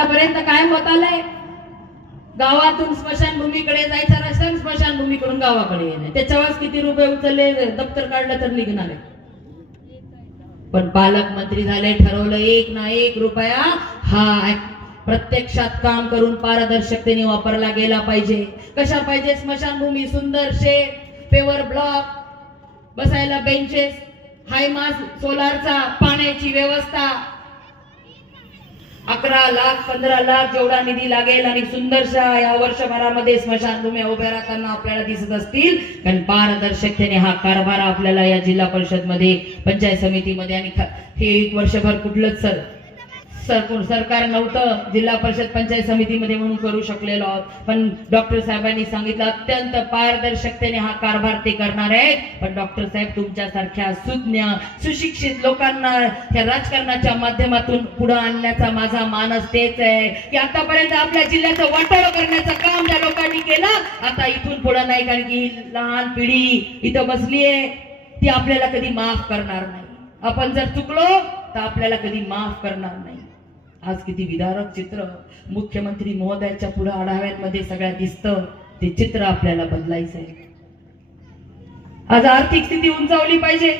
आतापर्यंत काय होत आलंय. गावातून स्मशानभूमीकडे जायचा रस्ता स्मशानभूमीकडून गावाकडे येणे. त्याच्यावर किती रुपये उचलले दप्तर काढलं तर निघणार आहे. पण पालकमंत्री झाले ठरवलं एक ना एक रुपया हा प्रत्यक्षात काम करून पारदर्शकतेने वापरला गेला पाहिजे. कशा पाहिजे? स्मशानभूमी सुंदर शेड पेवर ब्लॉक बसायला बेंचेस हायमास सोलारचा पाण्याची व्यवस्था. अकरा लाख पंधरा लाख जेवढा निधी लागेल आणि सुंदरशा या वर्षभरामध्ये स्मशानभूमी उभ्या राहताना आपल्याला दिसत असतील. कारण पारदर्शकतेने हा कारभार आपल्याला या जिल्हा परिषदमध्ये पंचायत समितीमध्ये आणि हे एक वर्षभर कुठलंच सर सर सरकार नव्हतं. जिल्हा परिषद पंचायत समितीमध्ये म्हणून करू शकलेलो आहोत. पण डॉक्टर साहेबांनी सांगितलं अत्यंत पारदर्शकतेने हा कारभार ते करणार आहेत. पण डॉक्टर साहेब तुमच्यासारख्या सुज्ञ सुशिक्षित लोकांना ह्या राजकारणाच्या माध्यमातून पुढे आणण्याचा माझा मानस तेच आहे. की आतापर्यंत आपल्या जिल्ह्याचं वाटाळं करण्याचं काम त्या लोकांनी केलं आता इथून पुढे नाही. कारण की लहान पिढी इथं बसलीये. ती आपल्याला कधी माफ करणार नाही. आपण जर चुकलो तर आपल्याला कधी माफ करणार नाही. आज किती विदारक चित्र. मुख्यमंत्री महोदयाच्या पुढे आढाव्यांमध्ये सगळ्या दिसतं. ते चित्र आपल्याला बदलायचं आहे आज आर्थिक स्थिती उंचावली पाहिजे.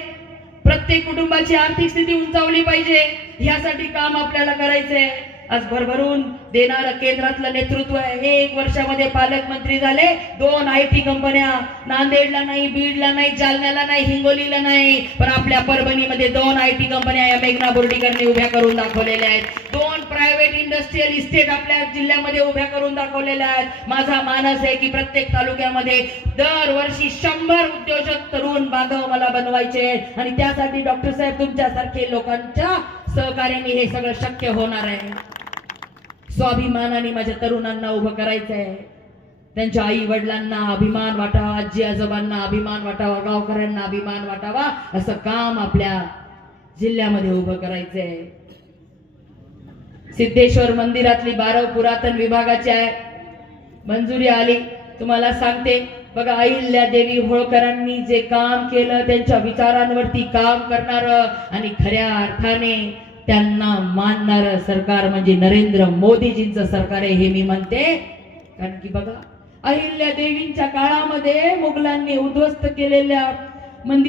प्रत्येक कुटुंबाची आर्थिक स्थिती उंचावली पाहिजे. यासाठी काम आपल्याला करायचंय. आज भरभरून देणार केंद्रातलं नेतृत्व आहे. एक वर्षामध्ये पालकमंत्री झाले. दोन आय टी कंपन्या नांदेडला नाही बीडला नाही जालन्याला नाही हिंगोलीला नाही पण आपल्या परभणीमध्ये दोन आय टी कंपन्या या मेघना बोर्डीकरने उभ्या करून दाखवलेल्या आहेत. दोन प्रायव्हेट इंडस्ट्रीयल इस्टेट आपल्या जिल्ह्यामध्ये उभ्या करून दाखवलेल्या आहेत. माझा मानस आहे की प्रत्येक तालुक्यामध्ये दरवर्षी शंभर उद्योजक तरुण बांधव मला बनवायचे आणि त्यासाठी डॉक्टर साहेब तुमच्यासारखे लोकांच्या सहकार्याने हे सगळं शक्य होणार आहे. स्वाभिमानाने माझ्या तरुणांना उभं करायचं आहे त्यांच्या आई वडिलांना अभिमान वाटावा आजी आजोबांना अभिमान वाटावा गावकऱ्यांना अभिमान वाटावा असं काम आपल्या जिल्ह्यामध्ये उभं करायचंय. सिद्धेश्वर मंदिरातली बारव पुरातन विभागाची आहे. मंजुरी आली तुम्हाला सांगते. बघा अहिल्या देवी होळकरांनी जे काम केलं त्यांच्या विचारांवरती काम करणार आणि खऱ्या अर्थाने त्यांना मानणार सरकार म्हणजे नरेंद्र मोदीजींचं सरकार आहे हे मी म्हणते. कारण की बघा अहिल्या देवींच्या काळामध्ये मुघलांनी उद्ध्वस्त केलेल्या मंदिर